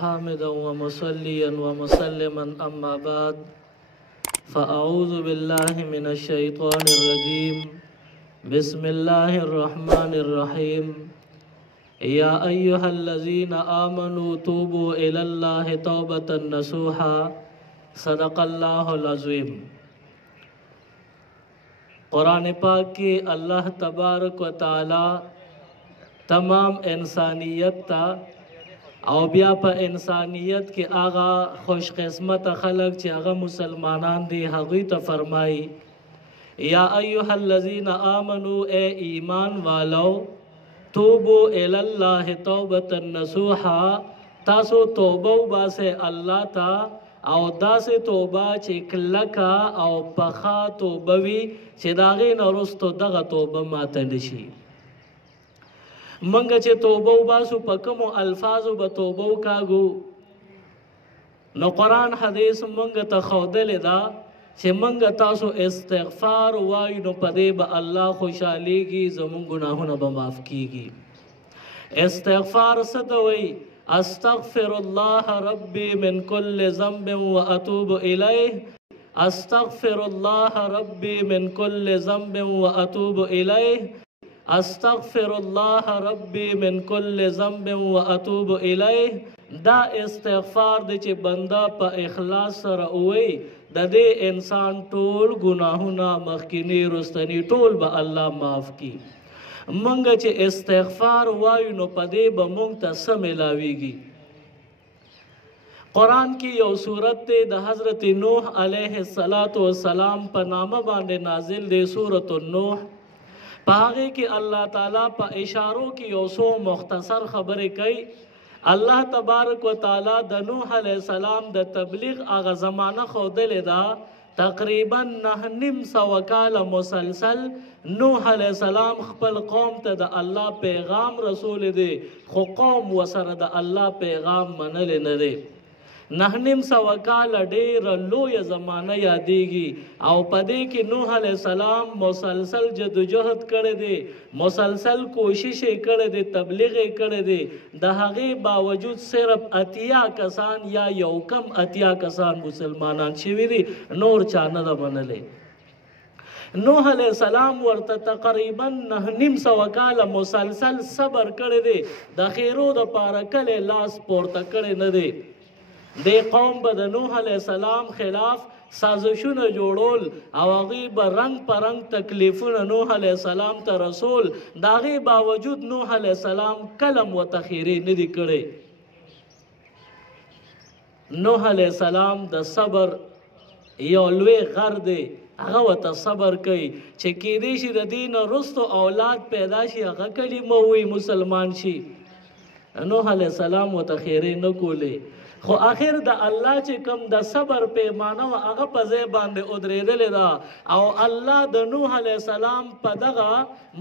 حامدا ومصليا ومسلما أما بعد فأعوذ بالله من الشيطان الرجيم بسم الله الرحمن الرحيم يا أيها الذين آمنوا توبوا إلى الله توبة نصوحا صدق الله العظيم. قرآن پاک کی اللہ تبارک و تعالی تمام انسانیت تا او بیا په انسانیت کې آغا خوش قسمت خلق چې آغا مسلمانان دی هغوی ته فرمائی یا ایها الذین آمنوا اے ایمان والو توبو الاللہ توبة نصوحا تاسو توبو باسه اللہ تا او داسې توبه چې کلکه او پخا توبه وي چې د هغې نه وروستو دغه توبه ماته نشي. موږ چې توبه وباسو په کومو الفاظو به توبه وکاږو نو قرآن حدیث موږ ته ښودلې ده چې موږ تاسو استغفار وایو نو په دې به الله خوشحالیږي زموږ ګناهونه به معاف کیږي. استغفار څه ته وایي؟ استغفر الله ربي من كل ذنب واتوب اليه استغفر الله ربي من كل ذنب واتوب اليه استغفر الله ربي من كل ذنب واتوب اليه. دا استغفار دی چې بنده په اخلاص سره وایي د دې انسان ټول ګناهونه مخکینی رستنی ټول به الله معاف کی. منگا چه استغفار وایو نو پدے با منگ تا سملاویگی. قرآن کی یو صورت دے دا حضرت نوح علیہ السلام پا نامہ باندے نازل دے صورت النوح پاگے کی اللہ تعالیٰ پا اشاروں کی یو سو مختصر خبر کئی. اللہ تبارک و تعالیٰ دا نوح علیہ السلام دا تبلیغ آغا زمانہ خودل دا تقریبا 9.5 کال مسلسل نوح علیہ السلام خپل قوم ته د الله پیغام رسول دی خو قوم وسره د الله پیغام منل نه دی. 9.5 کال ډیر لوی زمانہ یادېږي او پدې کې نوح علیہ السلام مسلسل جدوجہد کړی دی مسلسل کوشش کړی دی تبلیغ کړی دی د هغې باوجود صرف 80 کسان یا یو کم 80 کسان مسلمانان شوي دي نور چا نه ده منلی. نوح علیہ السلام ورته تقریبا 9.5 کال مسلسل صبر کړی دی د خیرو د پاره کله لاس پورته کړی نه دی. دې قوم به د نوح علیہ السلام خلاف سازشونه جوړول او هغوی به رنګ په رنګ تکلیفونه نوح علیہ السلام ته رسول د هغې باوجود نوح علیہ السلام کلم ورته خیرې نه دي کړی. نوح علیہ السلام د صبر یو لوی غر دی هغه ورته صبر کوي چې کیدای شي د دې نه وروستو اولاد پیدا شي هغه کلمه ووایي مسلمان شي. نوح علیہ السلام ورته خیرې نه کولې خو آخر د الله چې کوم د صبر پیمانه وه هغه په ځای باندې ودرېدلې ده او الله د نوح علیہ السلام په دغه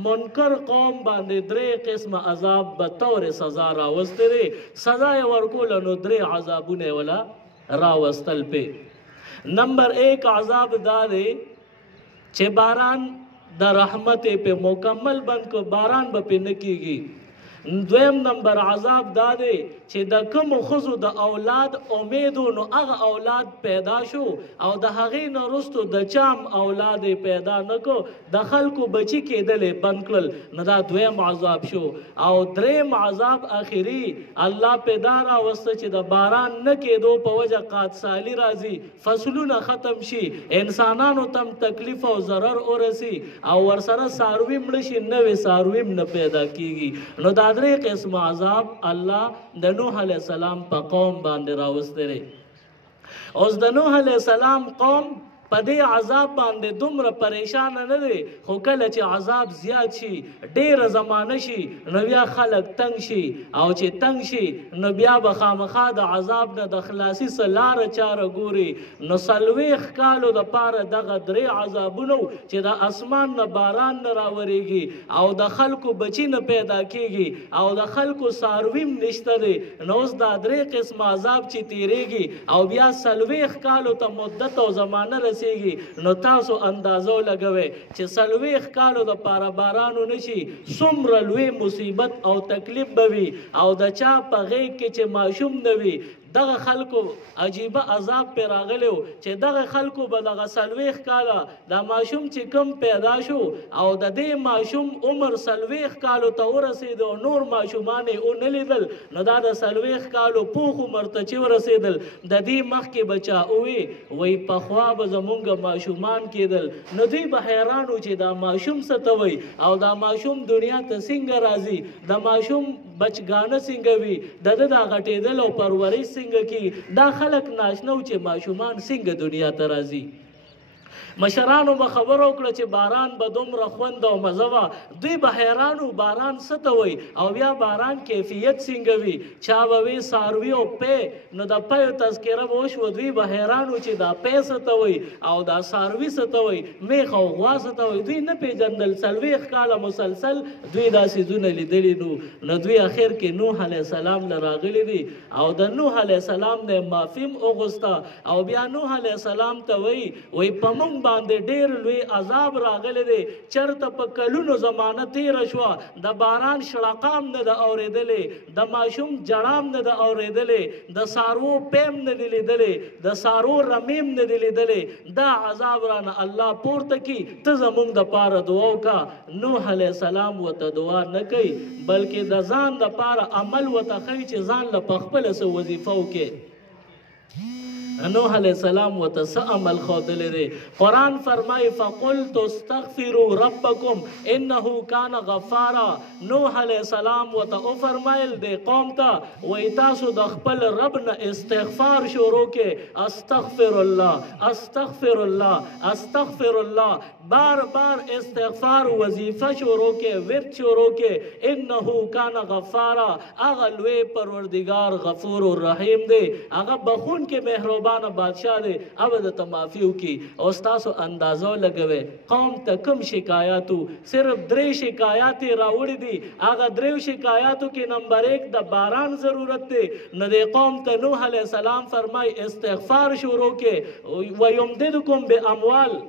منکر قوم باندې 3 قسمه عذاب به طور سزا راوستی دی. سزا یې ورکوله نو 3 عذابونه یې وله راوستل پې. نمبر 1 عذاب دا دی چې باران د رحمت په مکمل بند کو باران به پې نه کیږي. دویم نمبر عذاب دا دی چې د کوم ښځو د اولاد امیدو نو هغه اولاد پیدا شو او د هغې نه وروستو د چام اولاد پیدا نه کو د خلکو بچي کېدلې بند کړل نو دا دویم عذاب شو. او دریم عذاب آخري الله پیدا راوسته چې د باران نه کېدو په وجه قحطسالي راځي فصلونه ختم شي انسانانو تم تکلیف او ضرر ورسي او ورسره څاروي مړه شي نوې څاروي هم نه پیدا کېږي. نو دا 3 قسم عذاب الله د نوح علیہ السلام په قوم باندې راوستی دی. اوس د نوح علیہ السلام قوم په دې عذاب باندې دومره پریشانه نه دی خو کله چې عذاب زیات شي ډیره زمانه شي نو بیا خلک تنګ شي او چې تنګ شي نو بیا به خامخا د عذاب نه د خلاصي څه لاره چاره ګوري. نو 40 کالو دپاره دغه 3 عذابونه چې د اسمان نه باران نه راورېږي او د خلکو بچي نه پیدا کېږي او د خلکو څاروي هم نشته دی. نو اوس دا 3 قسم عذاب چې تیریږي او بیا 40 کالو ته مدت او زمانه ورسیږي نو تاسو اندازو لګوي چې 40 کالو د پاره بارانو نشي څومره لوی مصیبت او تکلیف بوي او د چا په غیږ کې چې ماشوم نه وي دغه خلکو عجیبه عذاب پې راغلی و چې دغه خلکو به دغه 40 کاله دا ماشوم چې کم پیدا شو او د دې ماشوم عمر 40 کالو ته ورسېد او نور ماشومان یې ونه لیدل نو دا د 40 کالو پوخ عمر ته چې ورسېدل د دې مخکې به چا ووي وایي پخوا به زمونږ ماشومان کېدل نو دوی به حیران و چې دا ماشوم څه ته وایي او دا ماشوم دنیا ته څنګه راځي د ماشوم بچګانه څنګه وي د ده دا غټېدل او پرورش څنګه کی دا خلک ناشنو چې ماشومان څنګه دنیا ته راځي مشرانو به خبر وکړه چې باران به دومره خوند او مزه وه دوی به حیران و باران څه ته وایي او بیا باران کیفیت څنګه وي چا به وي څاروي او پی نو د پیو تذکره به وشوه دوی به حیران و چې دا پی څه ته وایي او دا څاروي څه ته وایي میخ او غوا څه ته وایي دوی نه پېژندل 40 کاله مسلسل دوی دا څیزونه لیدلي نو دوی اخر کې نوح علیه السلام له راغلي دي او د نوح علیه السلام نه معافي وغوښته او بیا نوح علیه السلام ته وایي په موږ باندې ډېر لوی عذاب راغلی دی چېرته په کلونو زمانه تېره شوه د باران شړقام نه ده اورېدلې د ماشوم جړام نه ده اورېدلې د څاروو پیم نه دی لیدلی د څاروو رمیم نه دی لیدلی دا عذاب رانه الله پورته کي ته زموږ دپاره دعا وکړه نوح علیه السلام ورته دعا نه کوي بلکې د ځان دپاره عمل ورته ښایي چې ځان له پخپله څه وظیفه وکړي نوح علیہ السلام ورته څه عمل ښودلی دی قرآن فرمایي فقلت استغفروا ربکم انه کان غفارا نوح علیہ السلام ورته وفرمایل دی قوم ته وایي تاسو د خپل رب نه استغفار شروع کې استغفر الله استغفر الله استغفر الله بار بار استغفار وظیفه شروع کې ورد شروع کې انه کان غفارا هغه لوی پروردگار غفور الرحیم دی هغه بخون کې مهربان بادشاہ دے اب د معافیو کی او تاسو اندازو لګوي قوم ته کم شکایاتو صرف 3 شکایات راوړي دي هغه 3 شکایاتو کې نمبر 1 د باران ضرورت دی نه د قوم ته نوح علیہ السلام فرمای استغفار شروع کې ويمددکم باموال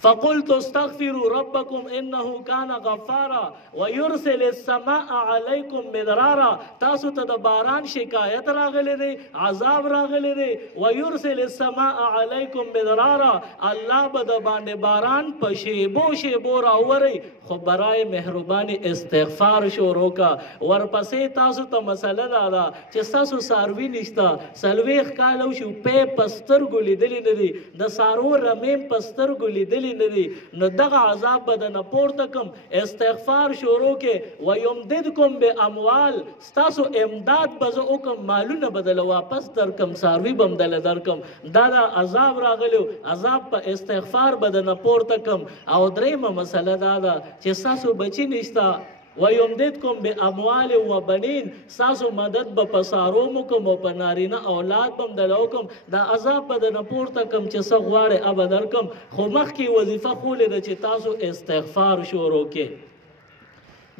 فقلت استغفروا ربكم انه كان غفارا ويرسل السماء عليكم مدرارا تاسو ته د باران شکایت راغلی دی عذاب راغلی دی ويرسل السماء عليكم مدرارا الله به د باندې باران په شیبو شیبو راوري خو برای مهرباني استغفار شروع کا ورپسې تاسو ته مسله دا چې تاسو ساروي نشتا 40 کالو شو په پسترګو لیدلی نه دي د سارو رمیم پسترګو لیدلی نه دي نو دغه عذاب به نه پورته کم استغفار شروع کې ويمددکم باموال تاسو امداد به وکم مالونه بدل واپس درکم ساروي بمدل درکم دا عذاب راغلو عذاب په استغفار به نه پورته کم او درېمه مسله دا چې تاسو بچی نشتا ويمددکم باموال و بنین تاسو مدد به پسارو مکم او په نارینه اولاد بم دلوکم دا عذاب به نه پورته کم چې څه غواړي اب درکم خو مخکې وظیفه خولې ده چې تاسو استغفار شروع کې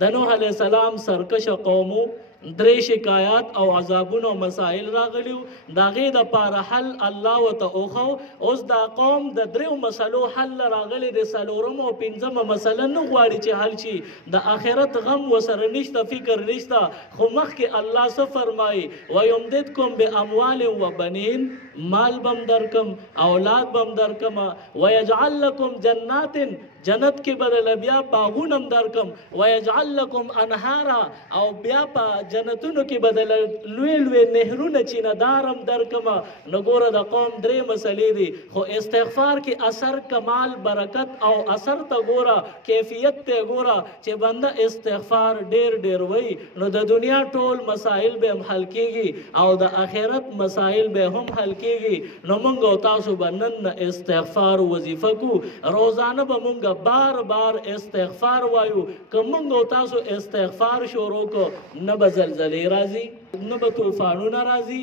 د نوح علیہ السلام سرکش قومو 3 شکایات او عذابونه او مسائل راغلیو دا غي د پاره حل الله وتعالى اوس دا قوم د 3 مسلو حل راغلی د سلورم او پنځم مسله نه غواړي چې حل شي د آخرت غم وسره نشته فکر نشته خو مخکې الله څه فرمایي ويمددکم باموال و بنین مال بم درکم اولاد بم درکم ويجعل لكم جنات جنت کې بدل بیا باغونم درکم ويجعل لكم انهارا او بیا په جنتونو کې بدل لوی لوی نهرونه چیندارم درکما نو ګوره د قوم 3 مسلې دي خو استغفار کې اثر کمال برکت او اثر ته ګوره کیفیت ته ګوره چې بنده استغفار ډیر ډیر وای نو د دنیا ټول مسائل به هم حل کیږي او د آخرت مسائل به هم حل کیږي نو موږ تاسو باندې استغفار وظیفه کو روزانه به موږ بار بار استغفار وایو کوم تاسو استغفار شروع کو نه به زلزلې راځي نه به طوفانونه راځي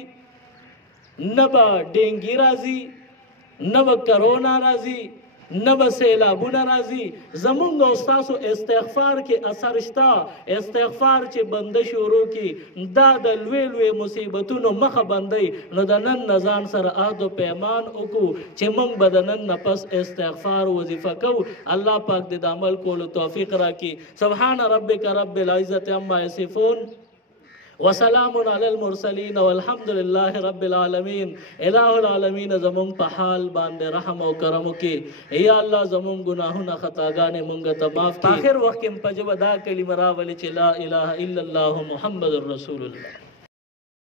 نه به ډینګي راځي نه به کرونا راځي نه به سیلابونه راځي. زمونږ او ستاسو استغفار کې اثر شته. استغفار چې بنده شروع کړي دا د لوی لوی مصیبتونو مخه بندوي. نو د نن نه ځان سره عهد و پیمان وکړو چې موږ به د نن نه پس استغفار وظیفه کوو. الله پاک دې د عمل کولو توفیق راکړي. سبحان ربک رب العزة عما یصفون وسلام علی المرسلین والحمد لله رب العالمین. الہ العالمین زمون په حال باندې رحم او کرم وکي. یا الله زمون گناهونه خطاګانې مونږ ته معاف کړي. آخر وخت کې په جواب دا کلمه راولي چې لا اله الا الله محمد رسول الله.